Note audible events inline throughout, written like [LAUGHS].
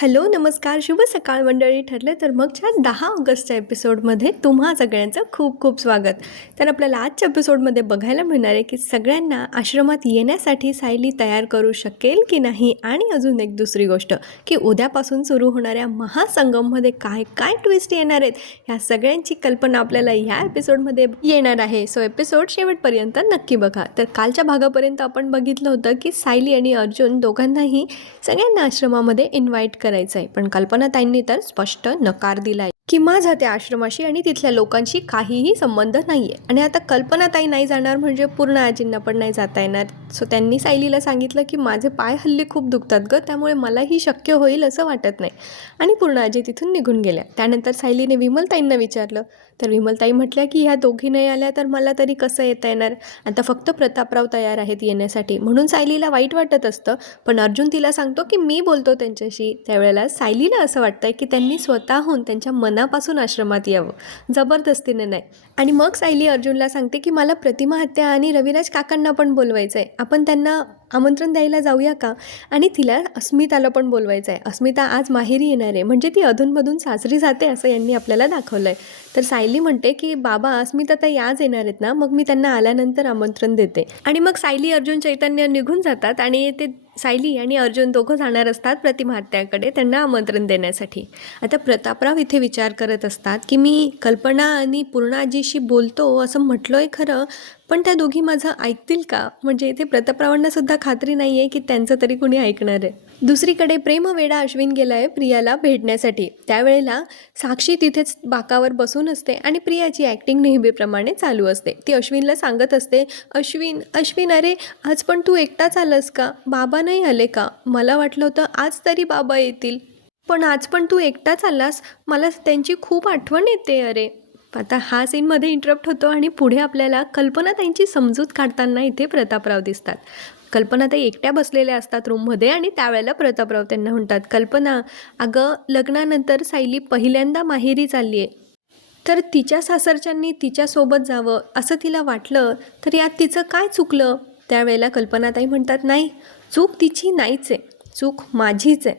Hello नमस्कार. शुभ सकाळ मंडळी. ठरले तर मगच्या दहा ऑगस्टच्या एपिसोडमध्ये तुम्हा सगळ्यांचं खूप खूप स्वागत. तर आपल्याला आजच्या एपिसोडमध्ये बघायला मिळणार आहे की सगळ्यांना आश्रमात येण्यासाठी सायली तयार करू शकेल की नाही? आणि अजून एक दुसरी गोष्ट की उद्यापासून सुरू होणाऱ्या महासंगममध्ये काय काय ट्विस्ट येणार आहेत? ह्या सगळ्यांची कल्पना आपल्याला ह्या एपिसोडमध्ये येणार आहे. सो एपिसोड शेवटपर्यंत नक्की बघा. तर कालच्या भागापर्यंत आपण बघितलं होतं की सायली आणि अर्जुन दोघांनाही सगळ्यांना आश्रमामध्ये इन्व्हाइट करायचं आहे पण कल्पनाताईंनी तर स्पष्ट नकार दिला आहे की माझा त्या आश्रमाशी आणि तिथल्या लोकांशी काहीही संबंध नाही आहे आणि आता कल्पनाताई नाही जाणार म्हणजे पूर्ण आजींना पण नाही जाता येणार. सो त्यांनी सायलीला सांगितलं की माझे पाय हल्ली खूप दुखतात गं त्यामुळे मलाही शक्य होईल असं वाटत नाही. आणि पूर्ण आजी तिथून निघून गेल्या. त्यानंतर सायलीने विमलताईंना विचारलं. तर विमलताई म्हटल्या की ह्या दोघी नाही आल्या तर मला तरी कसं येता येणार? आता फक्त प्रतापराव तयार आहेत येण्यासाठी. म्हणून सायलीला वाईट वाटत असतं. पण अर्जुन तिला सांगतो की मी बोलतो त्यांच्याशी. त्यावेळेला सायलीला असं वाटतंय की त्यांनी स्वतःहून त्यांच्या मनापासून आश्रमात यावं. जबरदस्तीने नाही. आणि मग सायली अर्जुनला सांगते की मला प्रतिमा हत्या आणि रविराज काकांना पण बोलवायचं आहे आपण त्यांना आमंत्रण द्यायला जाऊया का? आणि तिला अस्मिताला पण बोलवायचं आहे अस्मिता आज माहेरी येणार आहे. म्हणजे ती अधूनमधून सासरी जाते असं यांनी आपल्याला दाखवलं आहे तर सायली म्हणते की बाबा अस्मिता ताई आज येणार आहेत ना. मग मी त्यांना आल्यानंतर आमंत्रण देते. आणि मग सायली अर्जुन चैतन्य निघून जातात आणि ते सायली आणि अर्जुन दोघं जाणार असतात प्रतिमाहत्याकडे त्यांना आमंत्रण देण्यासाठी. आता प्रतापराव इथे विचार करत असतात की मी कल्पना आणि पूर्णाजीशी बोलतो असं म्हटलं आहे खरं पण त्या दोघी माझं ऐकतील का? म्हणजे इथे प्रतापरावांना सुद्धा खात्री नाही आहे की त्यांचं तरी कुणी ऐकणार आहे. दुसरीकडे प्रेमवेडा अश्विन गेला आहे प्रियाला भेटण्यासाठी. त्यावेळेला साक्षी तिथेच बाकावर बसून असते आणि प्रियाची ॲक्टिंग नेहमीप्रमाणे चालू असते. ती अश्विनला सांगत असते अश्विन अश्विन अरे आज पण तू एकटाच आलास का? बाबा नाही आले का? मला वाटलं होतं आज तरी बाबा येतील. पण आज पण तू एकटाच आलास? मला त्यांची खूप आठवण येते अरे. आता हा सीनमध्ये इंटरप्ट होतो आणि पुढे आपल्याला कल्पना त्यांची समजूत काढताना इथे प्रतापराव दिसतात. कल्पना ताई एकट्या बसलेल्या असतात रूममध्ये आणि त्यावेळेला प्रतापराव त्यांना म्हणतात कल्पना अगं लग्नानंतर सायली पहिल्यांदा माहेरी चालली आहे तर तिच्या सासरच्यांनी तिच्यासोबत जावं असं तिला वाटलं तर यात तिचं काय चुकलं? त्यावेळेला कल्पनाताई म्हणतात नाही चूक तिची नाहीच आहे. चूक माझीच आहे.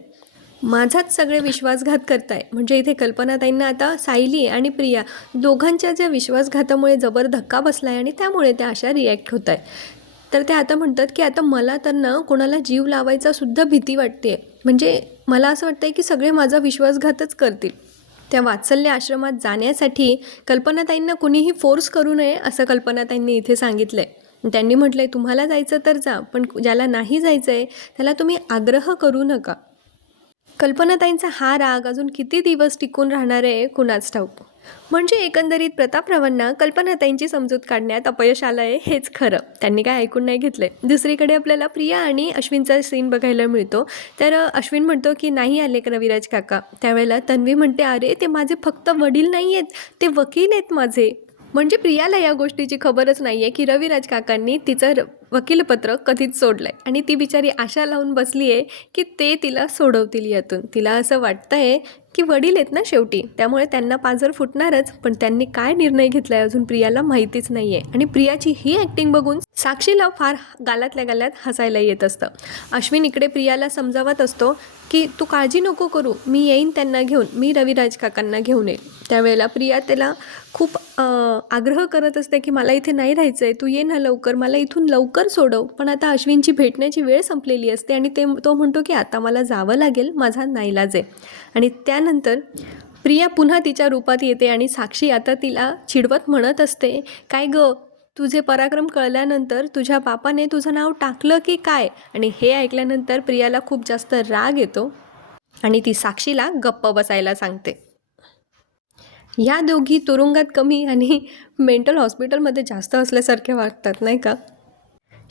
माझाच सगळे विश्वासघात करताय. म्हणजे इथे कल्पनाताईंना आता सायली आणि प्रिया दोघांच्या ज्या विश्वासघातामुळे जबर धक्का बसला आहे आणि त्यामुळे त्या अशा रिॲक्ट होत आहे तर ते आता म्हणतात की आता मला तर ना कोणाला जीव लावायचा सुद्धा भीती वाटते म्हणजे मला असं वाटतंय की सगळे माझा विश्वासघातच करतील. त्या वात्सल्य आश्रमात जाण्यासाठी कल्पनाताईंना कुणीही फोर्स करू नये असं कल्पनाताईंनी इथे सांगितलं आहे त्यांनी म्हटलं आहे तुम्हाला जायचं तर जा पण ज्याला नाही जायचं आहे त्याला तुम्ही आग्रह करू नका. कल्पनाताईंचा हा राग अजून किती दिवस टिकून राहणार आहे कुणाच ठाऊक? म्हणजे एकंदरीत प्रतापरावांना कल्पनाताईंची समजूत काढण्यात अपयश आलं आहे हेच खरं. त्यांनी काय ऐकून नाही घेतलंय. दुसरीकडे आपल्याला प्रिया आणि अश्विनचा सीन बघायला मिळतो. तर अश्विन म्हणतो की नाही आले रविराज काका. त्यावेळेला तन्वी म्हणते अरे ते माझे फक्त वडील नाही आहेत ते वकील आहेत माझे. म्हणजे प्रियाला या गोष्टीची खबरच नाही आहे की रविराज काकांनी तिचं र- वकीलपत्र कधीच सोडलं आहे आणि ती बिचारी आशा लावून बसली आहे की ते तिला सोडवतील यातून. तिला असं वाटतं आहे की वडील आहेत ना शेवटी. त्यामुळे त्यांना पाजर फुटणारच पण त्यांनी काय निर्णय घेतला आहे अजून प्रियाला माहितीच नाही आहे आणि प्रियाची ही ॲक्टिंग बघून साक्षीला फार गालातल्या गाल्यात हसायला येत असतं. अश्विन इकडे प्रियाला समजावत असतो की तू काळजी नको करू मी येईन त्यांना घेऊन मी रविराज काकांना घेऊन येईन. त्यावेळेला प्रिया त्याला खूप आग्रह करत असते की मला इथे नाही राहायचं आहे तू ये ना लवकर मला इथून लवकर सोडव. पण आता अश्विनची भेटण्याची वेळ संपलेली असते आणि ते तो म्हणतो की आता मला जावं लागेल माझा नाईलाज आहे. आणि त्यानंतर प्रिया पुन्हा तिच्या रूपात येते आणि साक्षी आता तिला चिडवत म्हणत असते काय गं तुझे पराक्रम कळल्यानंतर तुझ्या बापाने तुझं नाव टाकलं की काय? आणि हे ऐकल्यानंतर प्रियाला खूप जास्त राग येतो आणि ती साक्षीला गप्प बसायला सांगते. ह्या दोघी तुरुंगात कमी आणि मेंटल हॉस्पिटलमध्ये जास्त असल्यासारखे वाटतात नाही का?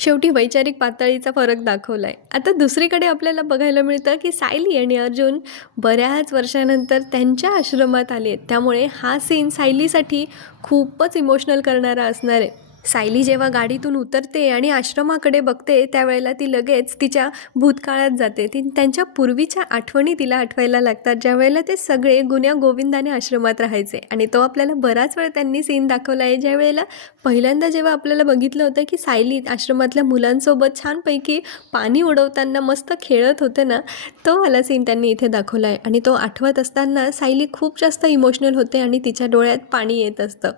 शेवटी वैचारिक पातळीचा फरक दाखवला आहे आता दुसरीकडे आपल्याला बघायला मिळतं की सायली आणि अर्जुन बऱ्याच वर्षानंतर त्यांच्या आश्रमात आले आहेत त्यामुळे हा सीन सायलीसाठी खूपच इमोशनल करणारा असणार आहे. सायली जेव्हा गाडीतून उतरते आणि आश्रमाकडे बघते त्यावेळेला ती लगेच तिच्या भूतकाळात जाते. ती त्यांच्या पूर्वीच्या आठवणी तिला आठवायला लागतात ज्यावेळेला ते सगळे गुन्ह्या गोविंदाने आश्रमात राहायचे. आणि तो आपल्याला बराच वेळ त्यांनी सीन दाखवला आहे ज्या वेळेला पहिल्यांदा जेव्हा आपल्याला बघितलं होतं की सायली आश्रमातल्या मुलांसोबत छानपैकी पाणी उडवताना मस्त खेळत होते ना तो वाला सीन त्यांनी इथे दाखवला आहे. आणि तो आठवत असताना सायली खूप जास्त इमोशनल होते आणि तिच्या डोळ्यात पाणी येत असतं.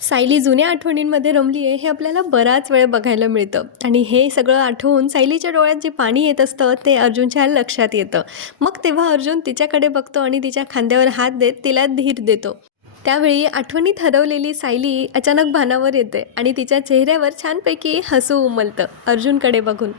सायली जुन्या आठवणींमध्ये रमली आहे हे आपल्याला बराच वेळ बघायला मिळतं. आणि हे सगळं आठवून सायलीच्या डोळ्यात जे पाणी येत असतं ते अर्जुनच्या लक्षात येतं. मग तेव्हा अर्जुन तिच्याकडे बघतो आणि तिच्या खांद्यावर हात देत तिला धीर देतो. त्यावेळी आठवणीत हरवलेली सायली अचानक भानावर येते आणि तिच्या चेहऱ्यावर छानपैकी हसू उमलतं अर्जुनकडे बघून.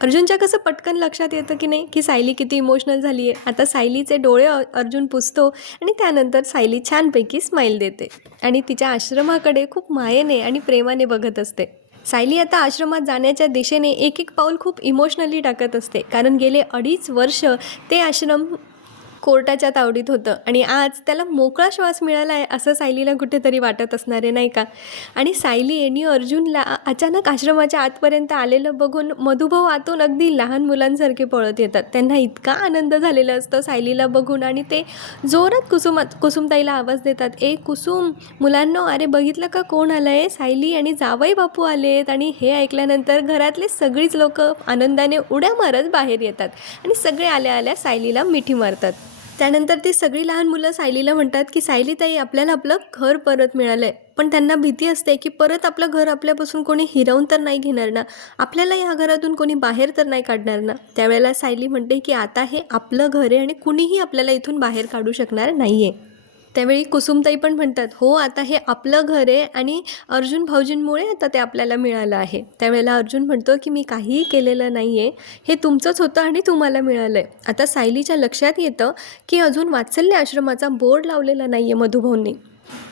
अर्जुनच्या कसं पटकन लक्षात येतं की नाही की सायली किती इमोशनल झाली आहे आता सायलीचे डोळे अर्जुन पुसतो आणि त्यानंतर सायली छानपैकी स्माईल देते आणि तिच्या आश्रमाकडे खूप मायेने आणि प्रेमाने बघत असते. सायली आता आश्रमात जाण्याच्या दिशेने एक एक पाऊल खूप इमोशनली टाकत असते. कारण गेले अडीच वर्ष ते आश्रम कोर्टाच्या तावडीत होतं. आणि आज त्याला मोकळा श्वास मिळाला आहे असं सायलीला कुठेतरी वाटत असणार आहे नाही का? आणि सायली यांनी अर्जुनला अचानक आश्रमाच्या आतपर्यंत आलेलं बघून मधुभाऊ आतून अगदी लहान मुलांसारखे पळत येतात. त्यांना इतका आनंद झालेला असतो सायलीला बघून आणि ते जोरात कुसुमात कुसुमताईला आवाज देतात. ए कुसुम मुलांनो अरे बघितलं का कोण आलं आहे सायली आणि जावई बापू आलेत. आणि हे ऐकल्यानंतर घरातले सगळीच लोक आनंदाने उड्या मारत बाहेर येतात आणि सगळे आल्या आल्या सायलीला मिठी मारतात. त्यानंतर ती सगळी लहान मुलं सायलीला म्हणतात की सायली ताई आपल्याला आपलं घर परत मिळालं आहे पण त्यांना भीती असते की परत आपलं घर आपल्यापासून कोणी हिरावून तर नाही घेणार ना? आपल्याला या घरातून कोणी बाहेर तर नाही काढणार ना? त्यावेळेला सायली म्हणते की आता हे आपलं घर आहे आणि कुणीही आपल्याला इथून बाहेर काढू शकणार नाही आहे त्यावेळी कुसुमताई पण म्हणतात हो आता हे आपलं घर आहे आणि अर्जुन भाऊजींमुळे आता ते आपल्याला मिळालं आहे. त्यावेळेला अर्जुन म्हणतो की मी काहीही केलेलं नाही आहे हे तुमचंच होतं आणि तुम्हाला मिळालं आहे आता सायलीच्या लक्षात येतं की अजून वात्सल्य आश्रमाचा बोर्ड लावलेला नाही आहे मधुभाऊंनी.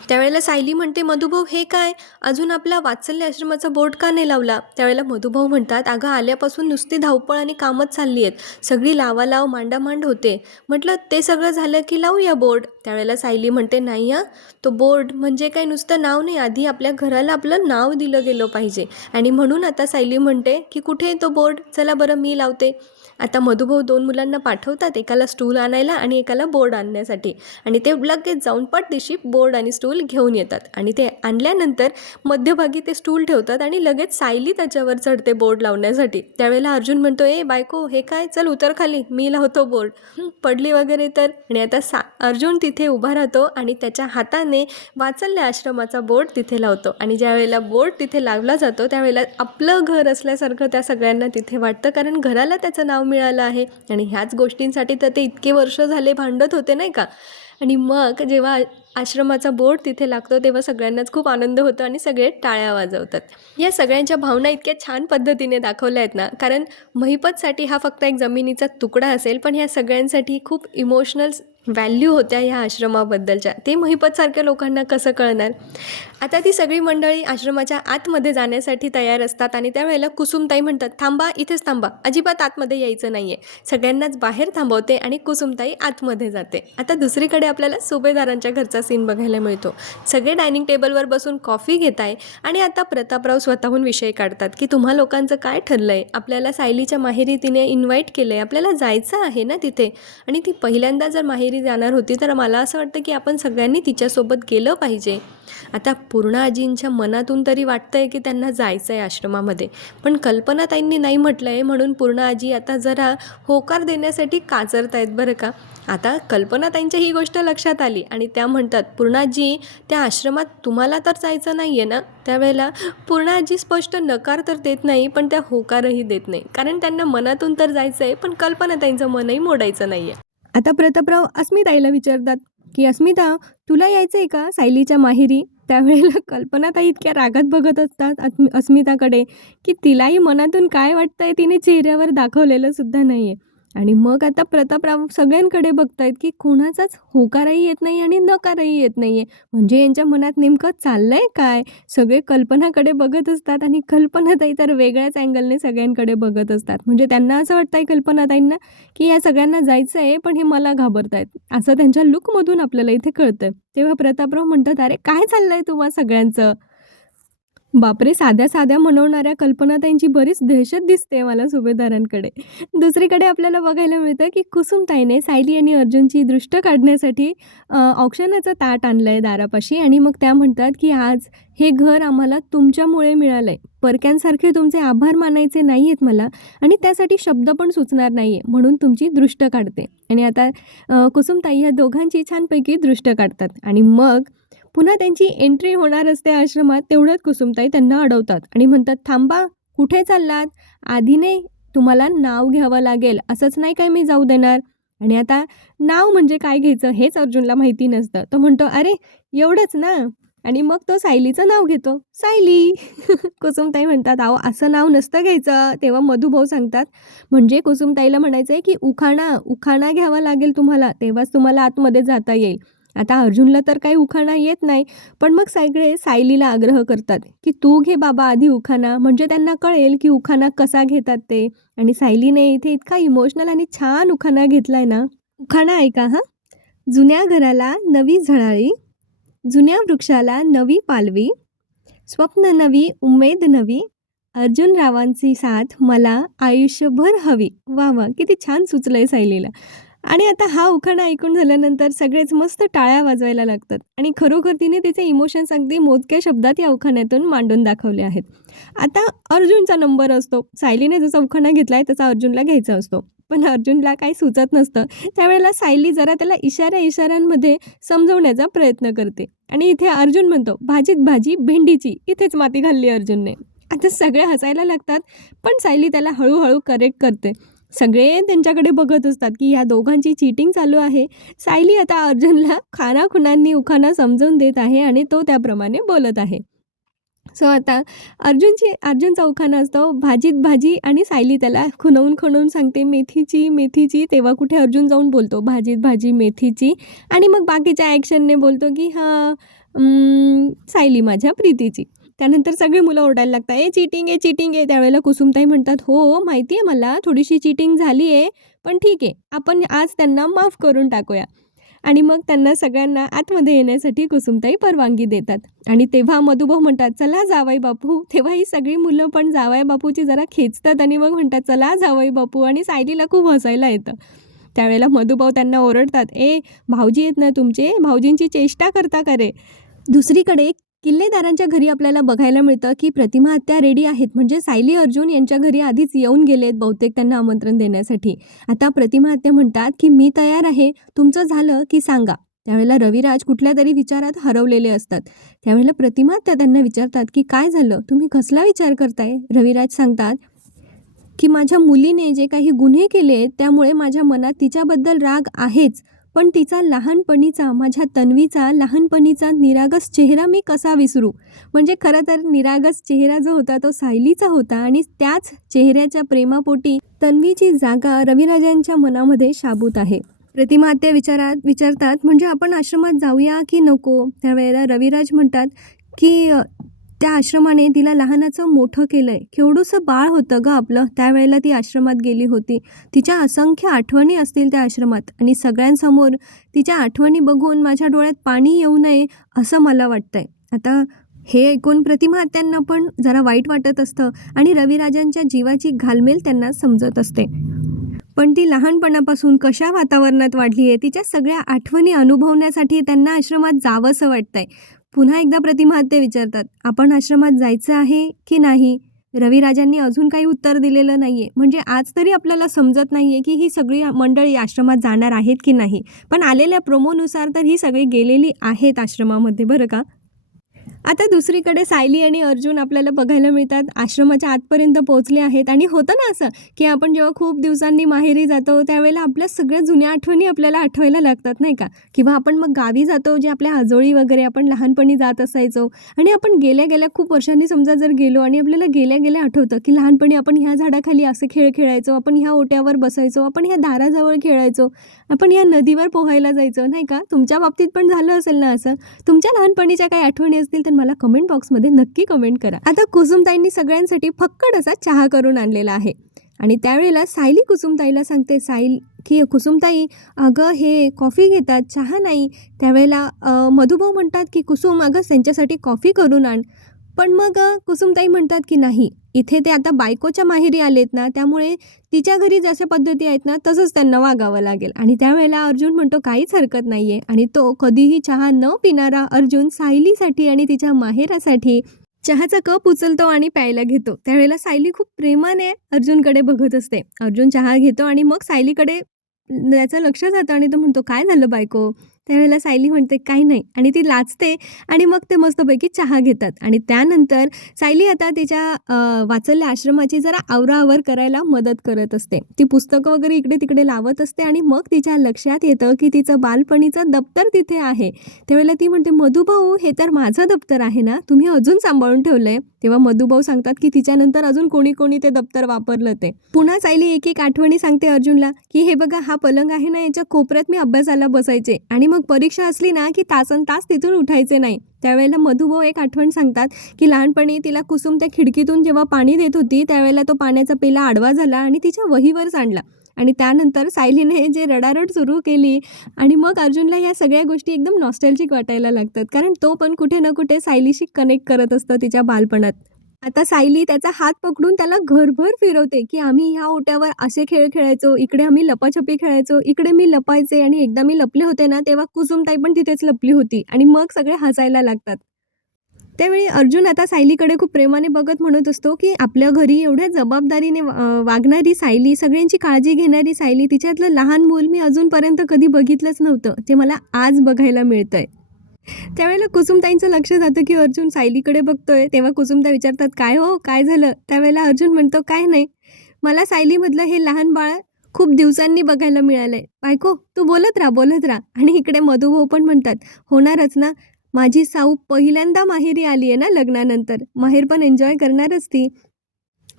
त्यावेळेला सायली म्हणते मधुभाऊ हे काय? अजून आपला वात्सल्य आश्रमाचा बोर्ड का नाही लावला? त्यावेळेला मधुभाऊ म्हणतात अगं आल्यापासून नुसती धावपळ आणि कामच चालली आहेत. सगळी लावालाव मांडामांड होते. म्हटलं ते सगळं झालं की लावूया बोर्ड त्यावेळेला सायली म्हणते नाही हा तो बोर्ड म्हणजे काय? नुसतं नाव नाही. आधी आपल्या घराला आपलं नाव दिलं गेलं पाहिजे. आणि म्हणून आता सायली म्हणते की कुठे आहे तो बोर्ड चला बरं मी लावते. आता मधुभाऊ दोन मुलांना पाठवतात एकाला स्टूल आणायला आणि एकाला बोर्ड आणण्यासाठी. आणि ते लगेच जाऊन पटदिशी बोर्ड आणि स्टूल घेऊन येतात. आणि ते आणल्यानंतर मध्यभागी ते स्टूल ठेवतात आणि लगेच सायली त्याच्यावर चढते बोर्ड लावण्यासाठी. त्यावेळेला अर्जुन म्हणतो ए बायको हे काय? चल उतर खाली. मी लावतो बोर्ड पडली वगैरे तर? आणि आता सा अर्जुन तिथे उभा राहतो आणि त्याच्या हाताने वाचल्या आश्रमाचा बोर्ड तिथे लावतो. आणि ज्यावेळेला बोर्ड तिथे लावला जातो त्यावेळेला आपलं घर असल्यासारखं त्या सगळ्यांना तिथे वाटतं. कारण घराला त्याचं नाव मिळालं आहे. आणि ह्याच गोष्टींसाठी तर ते इतके वर्ष झाले भांडत होते नाही का? आणि मग जेव्हा आश्रमाचा बोर्ड तिथे लागतो तेव्हा सगळ्यांनाच खूप आनंद होतो आणि सगळे टाळ्या वाजवतात. या सगळ्यांच्या भावना इतक्या छान पद्धतीने दाखवल्या आहेत ना? कारण महिपतसाठी हा फक्त एक जमिनीचा तुकडा असेल पण ह्या सगळ्यांसाठी खूप इमोशनल व्हॅल्यू होत्या ह्या आश्रमाबद्दलच्या. ते महिपतसारख्या लोकांना कसं कळणार? आता ती सगळी मंडळी आश्रमाच्या आतमध्ये जाण्यासाठी तयार असतात आणि त्यावेळेला कुसुमताई म्हणतात थांबा इथेच थांबा. अजिबात आतमध्ये यायचं नाही आहे सगळ्यांनाच बाहेर थांबवते आणि कुसुमताई आतमध्ये जाते. आता दुसरीकडे आपल्याला सुभेदारांच्या घरचा सीन बघायला मिळतो. सगळे डायनिंग टेबलवर बसून कॉफी घेत आहे आणि आता प्रतापराव स्वतःहून विषय काढतात की तुम्हा लोकांचं काय ठरलं आहे आपल्याला सायलीच्या माहेरी तिने इन्व्हाइट केलं आहे आपल्याला जायचं आहे ना तिथे? आणि ती पहिल्यांदा जर माहेरी जाणार होती तर मला असं वाटतं की आपण सगळ्यांनी तिच्यासोबत गेलं पाहिजे. आता पूर्ण आजींच्या मनातून तरी वाटतं आहे की त्यांना जायचं आहे आश्रमामध्ये. पण कल्पनाताईंनी नाही म्हटलं आहे म्हणून पूर्ण आजी आता जरा होकार देण्यासाठी काचरत आहेत बरं का. आता कल्पनाताईंच्या ही गोष्ट लक्षात आली आणि त्या म्हणतात पूर्णाजी त्या आश्रमात तुम्हाला तर जायचं नाही आहे ना? त्यावेळेला पूर्णाजी स्पष्ट नकार तर देत नाही पण त्या होकारही देत नाही. कारण त्यांना मनातून तर जायचं आहे पण कल्पनाताईंचं मनही मोडायचं नाही आहे आता प्रतापराव अस्मिताईला विचारतात की अस्मिता तुला यायचं आहे का सायलीच्या माहेरी? त्यावेळेला कल्पनाताई इतक्या रागात बघत असतात अस्मि अस्मिताकडे की तिलाही मनातून काय वाटतंय तिने चेहऱ्यावर दाखवलेलं सुद्धा नाही आहे आणि मग आता प्रतापराव सगळ्यांकडे बघतायत की कोणाचाच होकारही येत नाही आणि नकारही येत नाही आहे म्हणजे यांच्या मनात नेमकं चाललं आहे काय? सगळे कल्पनाकडे बघत असतात आणि कल्पनाताई तर वेगळ्याच अँगलने सगळ्यांकडे बघत असतात. म्हणजे त्यांना असं वाटतंय कल्पनाताईंना की या सगळ्यांना जायचं आहे पण हे मला घाबरतायत. असं त्यांच्या लुकमधून आपल्याला इथे कळतं तेव्हा प्रतापराव म्हणतात अरे काय चाललं आहे तुम्हा सगळ्यांचं? बापरे साध्या साध्या म्हणवणाऱ्या कल्पनाताईंची बरीच दहशत दिसते मला सुभेदारांकडे. दुसरीकडे आपल्याला बघायला मिळतं की कुसुमताईने सायली आणि अर्जुनची दृष्ट काढण्यासाठी औक्षणाचं ताट आणलं आहे दारापाशी आणि मग त्या म्हणतात की आज हे घर आम्हाला तुमच्यामुळे मिळालं आहे परक्यांसारखे तुमचे आभार मानायचे नाही आहेत मला आणि त्यासाठी शब्द पण सुचणार नाही आहे म्हणून तुमची दृष्ट काढते. आणि आता कुसुमताई ह्या दोघांची छानपैकी दृष्ट काढतात आणि मग पुन्हा त्यांची एंट्री होणार असते आश्रमात तेवढ्यात कुसुमताई त्यांना अडवतात आणि म्हणतात थांबा कुठे चाललात? आधी नाही तुम्हाला नाव घ्यावं लागेल असंच नाही काय मी जाऊ देणार? आणि आता नाव म्हणजे काय घ्यायचं हेच अर्जुनला माहिती नसतं. तो म्हणतो अरे एवढंच ना? आणि मग तो सायलीचं नाव घेतो. सायली. [LAUGHS] कुसुमताई म्हणतात अहो असं नाव नसतं घ्यायचं. तेव्हा मधुभाऊ सांगतात म्हणजे कुसुमताईला म्हणायचं आहे की उखाणा उखाणा घ्यावा लागेल तुम्हाला तेव्हाच तुम्हाला आतमध्ये जाता येईल. आता अर्जुनला तर काही उखाणा येत नाही पण मग सगळे सायलीला आग्रह करतात की तू घे बाबा आधी उखाणा म्हणजे त्यांना कळेल की उखाणा कसा घेतात ते. आणि सायलीने इथे इतका इमोशनल आणि छान उखाणा घेतलाय ना. उखाणा ऐका हां? जुन्या घराला नवी झळाळी जुन्या वृक्षाला नवी पालवी स्वप्न नवी उमेद नवी अर्जुन रावांची साथ मला आयुष्यभर हवी. वा वा किती छान सुचलं आहे सायलीला. आणि आता हा उखाणा ऐकून झाल्यानंतर सगळेच मस्त टाळ्या वाजवायला लागतात. आणि खरोखर तिने तिचे इमोशन्स अगदी मोजक्या शब्दात या उखाण्यातून मांडून दाखवले आहेत. आता अर्जुनचा नंबर असतो. सायलीने जसा उखाणा घेतला आहे तसा अर्जुनला घ्यायचा असतो. पण अर्जुनला काही सुचत नसतं. त्यावेळेला सायली जरा त्याला इशाऱ्या इशाऱ्यांमध्ये समजवण्याचा प्रयत्न करते. आणि इथे अर्जुन म्हणतो भाजीत भाजी भेंडीची. इथेच माती घालली अर्जुनने. आता सगळे हसायला लागतात पण सायली त्याला हळूहळू करेक्ट करते. सगळे त्यांच्याकडे बघत असतात की ह्या दोघांची चीटिंग चालू आहे. सायली आता अर्जुनला खानाखुणांनी उखाणा समजवून देत आहे आणि तो त्याप्रमाणे बोलत आहे. सो आता अर्जुनची अर्जुनचा उखाणा असतो भाजीत भाजी आणि सायली त्याला खुणवून खुणवून सांगते मेथीची मेथीची. तेव्हा कुठे अर्जुन जाऊन बोलतो भाजीत भाजी मेथीची. आणि मग बाकीच्या ॲक्शनने बोलतो की हां सायली माझ्या प्रीतीची. त्यानंतर सगळी मुलं ओरडायला लागतात. ए चिटिंग आहे चिटिंग आहे. त्यावेळेला कुसुमताई म्हणतात हो माहिती आहे मला थोडीशी चिटिंग झाली आहे पण ठीक आहे आपण आज त्यांना माफ करून टाकूया. आणि मग त्यांना सगळ्यांना आतमध्ये येण्यासाठी कुसुमताई परवानगी देतात. आणि तेव्हा मधुभाऊ म्हणतात चला जावाई बापू. तेव्हा ही सगळी मुलं पण जावाई बापूची जरा खेचतात आणि मग म्हणतात चला जावाई बापू. आणि सायलीला खूप हसायला येतं. त्यावेळेला मधुभाऊ त्यांना ओरडतात ए भाऊजी आहेत ना तुमचे? भाऊजींची चेष्टा करता करे दुसरीकडे किल्लेदारांच्या घरी आपल्याला बघायला मिळतं की प्रतिमा आत्या रेडी आहेत. म्हणजे सायली अर्जुन यांच्या घरी आधीच येऊन गेलेत बहुतेक त्यांना आमंत्रण देण्यासाठी. आता प्रतिमा आत्या म्हणतात की मी तयार आहे. तुमचं झालं की सांगा. त्यावेळेला रविराज कुठल्या तरी विचारात हरवलेले असतात. त्यावेळेला प्रतिमा त्या त्यांना विचारतात की काय झालं? तुम्ही कसला विचार करताय? रविराज सांगतात की माझ्या मुलीने जे काही गुन्हे केले त्यामुळे माझ्या मनात तिच्याबद्दल राग आहेच. पण तिचा लहानपणीचा माझ्या तन्वीचा लहानपणीचा निरागस चेहरा मी कसा विसरू? म्हणजे खरं तर निरागस चेहरा जो होता तो सायलीचा होता आणि त्याच चेहऱ्याच्या प्रेमापोटी तन्वीची जागा रविराजांच्या मनामध्ये शाबूत आहे. प्रतिमा आत्या विचारात विचारतात म्हणजे आपण आश्रमात जाऊया की नको? त्यावेळेला रविराज म्हणतात की त्या आश्रमाने तिला लहानाचं मोठं केलं आहे केवढंसं बाळ होतं गं आपलं. त्यावेळेला ती आश्रमात गेली होती. तिच्या असंख्य आठवणी असतील त्या आश्रमात. आणि सगळ्यांसमोर तिच्या आठवणी बघून माझ्या डोळ्यात पाणी येऊ नये असं मला वाटतंय. आता हे ऐकून प्रतिमा त्यांना पण जरा वाईट वाटत असतं आणि रविराजांच्या जीवाची घालमेल त्यांना समजत असते. पण ती लहानपणापासून कशा वातावरणात वाढली आहे तिच्या सगळ्या आठवणी अनुभवण्यासाठी त्यांना आश्रमात जावंसं वाटतंय. पुन्हा एकदा प्रतिमा ते विचारतात आपण आश्रमात जायचं आहे की नाही? रविराजांनी अजून काही उत्तर दिलेलं नाही आहे म्हणजे आज तरी आपल्याला समजत नाही आहे की ही सगळी मंडळी आश्रमात जाणार आहेत की नाही. पण आलेल्या प्रोमोनुसार तर ही सगळी गेलेली आहेत आश्रमामध्ये बरं का? आता दुसरीकडे सायली आणि अर्जुन आपल्याला बघायला मिळतात. आश्रमाच्या आतपर्यंत पोहोचले आहेत. आणि होतं ना असं की आपण जेव्हा खूप दिवसांनी माहेरी जातो त्यावेळेला आपल्या सगळ्या जुन्या आठवणी आपल्याला आठवायला लागतात नाही का? किंवा आपण मग गावी जातो जे आपल्या आजोळी वगैरे आपण लहानपणी जात असायचो. आणि आपण गेल्या गेल्या खूप वर्षांनी समजा जर गेलो आणि आपल्याला गेल्या गेल्या आठवतं की लहानपणी आपण ह्या झाडाखाली असे खेळ खेळायचो आपण ह्या ओट्यावर बसायचो आपण ह्या दाराजवळ खेळायचो आपण ह्या नदीवर पोहायला जायचो नाही का? तुमच्या बाबतीत पण झालं असेल ना असं? तुमच्या लहानपणीच्या काही आठवणी असतील तर मला कमेंट बॉक्समध्ये नक्की कमेंट करा. आता कुसुमताईंनी सगळ्यांसाठी फक्कड असा चहा करून आणलेला आहे. आणि त्यावेळेला सायली कुसुमताईला सांगते साईल की कुसुमताई अगं हे कॉफी घेतात चहा नाही. त्यावेळेला मधुभाऊ म्हणतात की कुसुम अगं त्यांच्यासाठी कॉफी करून आण. पण मग कुसुमताई म्हणतात की नाही. इथे ते आता बायकोच्या माहेरी आलेत ना त्यामुळे तिच्या घरी जशा पद्धती आहेत ना तसंच त्यांना वागावं लागेल. आणि त्यावेळेला अर्जुन म्हणतो काहीच हरकत नाही आहे आणि तो कधीही चहा न पिणारा अर्जुन सायलीसाठी आणि तिच्या माहेरासाठी चहाचा कप उचलतो आणि प्यायला घेतो. त्यावेळेला सायली खूप प्रेमाने अर्जुनकडे बघत असते. अर्जुन चहा घेतो आणि मग सायलीकडे त्याचं लक्ष जातं आणि तो म्हणतो काय झालं बायको? त्यावेळेला सायली म्हणते काही नाही. आणि ती लाचते आणि मग ते मस्तपैकी चहा घेतात. आणि त्यानंतर सायली आता तिच्या वाचलेल्या आश्रमाची जरा आवराआवर करायला मदत करत असते. ती पुस्तकं वगैरे इकडे तिकडे लावत असते आणि मग तिच्या लक्षात येतं की तिचं बालपणीचं दप्तर तिथे आहे. त्यावेळेला ती म्हणते मधुभाऊ हे तर माझं दप्तर आहे ना? तुम्ही अजून सांभाळून ठेवलं आहे तेव्हा मधुभाऊ सांगतात की तिच्यानंतर अजून कोणी कोणी ते दप्तर वापरलं ते. पुन्हा सायली एक एक आठवणी सांगते अर्जुनला की हे बघा हा पलंग आहे ना याच्या कोपऱ्यात मी अभ्यासाला बसायचे आणि मग परीक्षा असली ना की तासन तास तिथून उठायचे नाही. त्यावेळेला मधुभाऊ एक आठवण सांगतात की लहानपणी तिला कुसुम त्या खिडकीतून जेव्हा पाणी देत होती त्यावेळेला तो पाण्याचा पेला आडवा झाला आणि तिच्या वहीवर सांडला. आणि त्यानंतर सायलीने जे रडारड सुरू केली आणि मग अर्जुनला या सगळ्या गोष्टी एकदम नॉस्टॅल्जिक वाटायला लागतात. कारण तो पण कुठे ना कुठे सायलीशी कनेक्ट करत असतो तिच्या बालपणात. आता सायली त्याचा हात पकडून त्याला घरभर फिरवते की आम्ही ह्या ओट्यावर असे खेळ खेळायचो इकडे आम्ही लपाछपी खेळायचो इकडे मी लपायचे आणि एकदा मी लपले होते ना तेव्हा कुसुमताई पण तिथेच लपली होती आणि मग सगळे हसायला लागतात. त्यावेळी अर्जुन आता सायलीकडे खूप प्रेमाने बघत म्हणत असतो की आपल्या घरी एवढ्या जबाबदारीने वागणारी सायली सगळ्यांची काळजी घेणारी सायली तिच्यातलं लहान मूल मी अजूनपर्यंत कधी बघितलंच नव्हतं ते मला आज बघायला मिळतंय. त्यावेळेला कुसुमताईंचं लक्ष जातं की अर्जुन सायलीकडे बघतोय. तेव्हा कुसुमताई विचारतात काय हो? काय झालं? त्यावेळेला अर्जुन म्हणतो काय नाही. मला सायलीमधलं हे लहान बाळ खूप दिवसांनी बघायला मिळालंय. बायको तू बोलत राहा बोलत राहा. आणि इकडे मधुभाऊ पण म्हणतात होणारच ना. माझी साऊ पहिल्यांदा माहेरी आली आहे ना लग्नानंतर. माहेर पण एन्जॉय करणारच ती.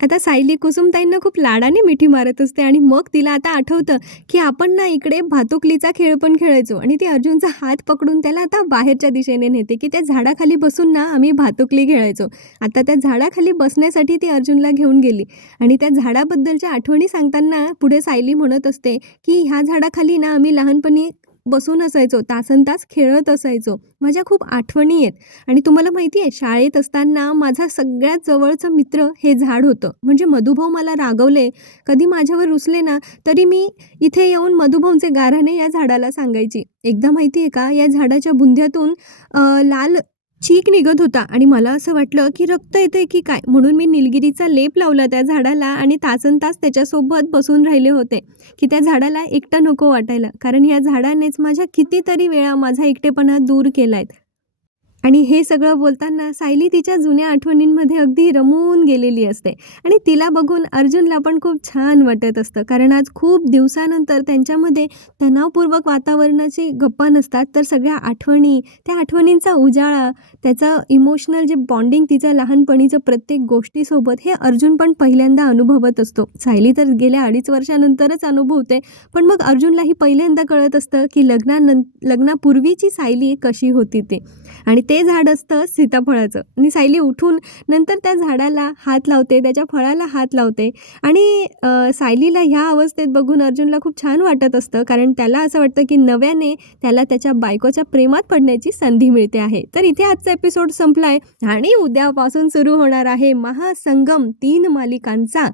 आता सायली कुसुमताईंना खूप लाडाने मिठी मारत असते आणि मग तिला आता आठवतं की आपण ना इकडे भातुकलीचा खेळ पण खेळायचो आणि ती अर्जुनचा हात पकडून त्याला आता बाहेरच्या दिशेने नेते की त्या झाडाखाली बसून ना आम्ही भातुकली खेळायचो. आता त्या झाडाखाली बसण्यासाठी ती अर्जुनला घेऊन गेली आणि त्या झाडाबद्दलच्या आठवणी सांगताना पुढे सायली म्हणत असते की ह्या झाडाखाली ना आम्ही लहानपणी बसून असायचो तासन तास खेळत असायचो. माझ्या खूप आठवणी आहेत. आणि तुम्हाला माहिती आहे शाळेत असताना माझा सगळ्यात जवळचा मित्र हे झाड होतं. म्हणजे मधुभाऊ मला रागवले. कधी माझ्यावर रुसले ना तरी मी इथे येऊन मधुभाऊंचे गाराणे या झाडाला सांगायची. एकदा माहिती आहे का या झाडाच्या बुंध्यातून लाल चीक निघत होता आणि मला असं वाटलं की रक्त येतंय की काय? म्हणून मी निलगिरीचा लेप लावला त्या झाडाला आणि तासन तास त्याच्यासोबत बसून राहिले होते की त्या झाडाला एकटं नको वाटायला. कारण या झाडानेच माझ्या कितीतरी वेळा माझा एकटेपणा दूर केला आहे आणि हे सगळं बोलताना सायली तिच्या जुन्या आठवणींमध्ये अगदी रमून गेलेली असते. आणि तिला बघून अर्जुनला पण खूप छान वाटत असतं. कारण आज खूप दिवसानंतर त्यांच्यामध्ये तणावपूर्वक वातावरणाची गप्पा नसतात तर सगळ्या आठवणी त्या आठवणींचा उजाळा त्याचं इमोशनल जे बॉन्डिंग तिचं लहानपणीचं प्रत्येक गोष्टीसोबत हे अर्जुन पण पहिल्यांदा अनुभवत असतो. सायली तर गेल्या अडीच वर्षानंतरच अनुभवते. पण मग अर्जुनलाही पहिल्यांदा कळत असतं की लग्नानं लग्नापूर्वीची सायली कशी होती ते. आणि ते झाड असतं सीताफळाचं. आणि सायली उठून नंतर त्या झाडाला हात लावते त्याच्या फळाला हात लावते. आणि सायलीला ह्या अवस्थेत बघून अर्जुनला खूप छान वाटत असतं. कारण त्याला असं वाटतं की नव्याने त्याला त्याच्या बायकोच्या प्रेमात पडण्याची संधी मिळते आहे. तर इथे आजचा एपिसोड संपला आहे आणि उद्यापासून सुरू होणार आहे महासंगम तीन मालिकांचा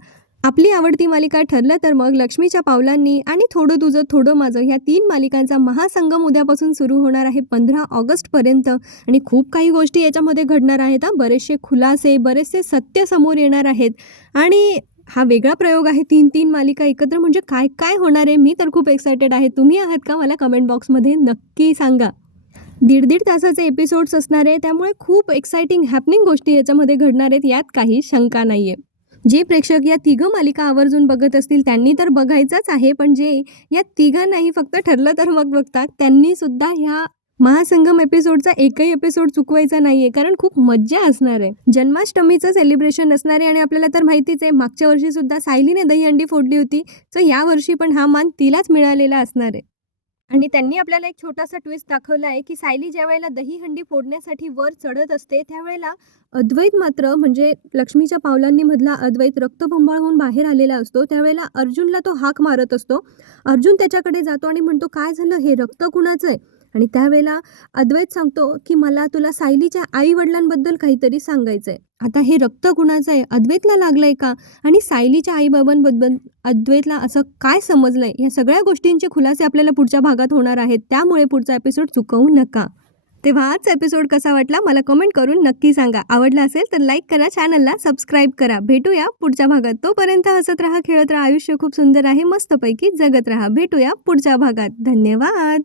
आपली आवडती मालिका ठरलं तर मग लक्ष्मीच्या पावलांनी आणि थोडं तुझं थोडं माझं ह्या तीन मालिकांचा महासंगम उद्यापासून सुरू होणार आहे पंधरा ऑगस्टपर्यंत. आणि खूप काही गोष्टी याच्यामध्ये घडणार आहेत बरेचसे खुलासे बरेचसे सत्य समोर येणार आहेत. आणि हा वेगळा प्रयोग आहे तीन तीन मालिका एकत्र म्हणजे काय काय होणार आहे मी तर खूप एक्सायटेड आहे. तुम्ही आहात का? मला कमेंट बॉक्समध्ये नक्की सांगा. दीड दीड तासाचे एपिसोड्स असणार आहे त्यामुळे खूप एक्सायटिंग हॅपनिंग गोष्टी याच्यामध्ये घडणार आहेत यात काही शंका नाही आहे जे प्रेक्षक या तिघं मालिका आवर्जून बघत असतील त्यांनी तर बघायचंच आहे पण जे या तिघांनाही फक्त ठरलं तर मग बघतात. त्यांनी सुद्धा ह्या महासंगम एपिसोडचा एकही एपिसोड चुकवायचा नाही आहे कारण खूप मज्जा असणार आहे. जन्माष्टमीचं सेलिब्रेशन असणार आहे आणि आपल्याला तर माहितीच आहे मागच्या वर्षीसुद्धा सायलीने दहीहंडी फोडली होती सो यावर्षी पण हा मान तिलाच मिळालेला असणार आहे. आणि त्यांनी आपल्याला एक छोटासा ट्विस्ट दाखवला आहे की सायली ज्या वेळेला दहीहंडी फोडण्यासाठी वर चढत असते त्यावेळेला अद्वैत मात्र म्हणजे लक्ष्मीच्या पावलांनी मधला अद्वैत रक्तभंबाळ होऊन बाहेर आलेला असतो. त्यावेळेला अर्जुनला तो हाक मारत असतो. अर्जुन त्याच्याकडे जातो आणि म्हणतो काय झालं? हे रक्त कुणाचं आहे? आणि त्यावेळेला अद्वैत सांगतो की मला तुला सायलीच्या आई वडिलांबद्दल काहीतरी सांगायचं आहे आता हे रक्त कुणाचं आहे अद्वैतला लागलं आहे का? आणि सायलीच्या आईबाबांबद्दल अद्वैतला असं काय समजलं आहे या सगळ्या गोष्टींचे खुलासे आपल्याला पुढच्या भागात होणार आहेत. त्यामुळे पुढचा एपिसोड चुकवू नका. तेव्हा आजचा एपिसोड कसा वाटला मला कमेंट करून नक्की सांगा. आवडला असेल तर लाईक करा चॅनलला सबस्क्राईब करा. भेटूया पुढच्या भागात. तोपर्यंत हसत राहा खेळत राहा. आयुष्य खूप सुंदर आहे मस्तपैकी जगत राहा. भेटूया पुढच्या भागात. धन्यवाद!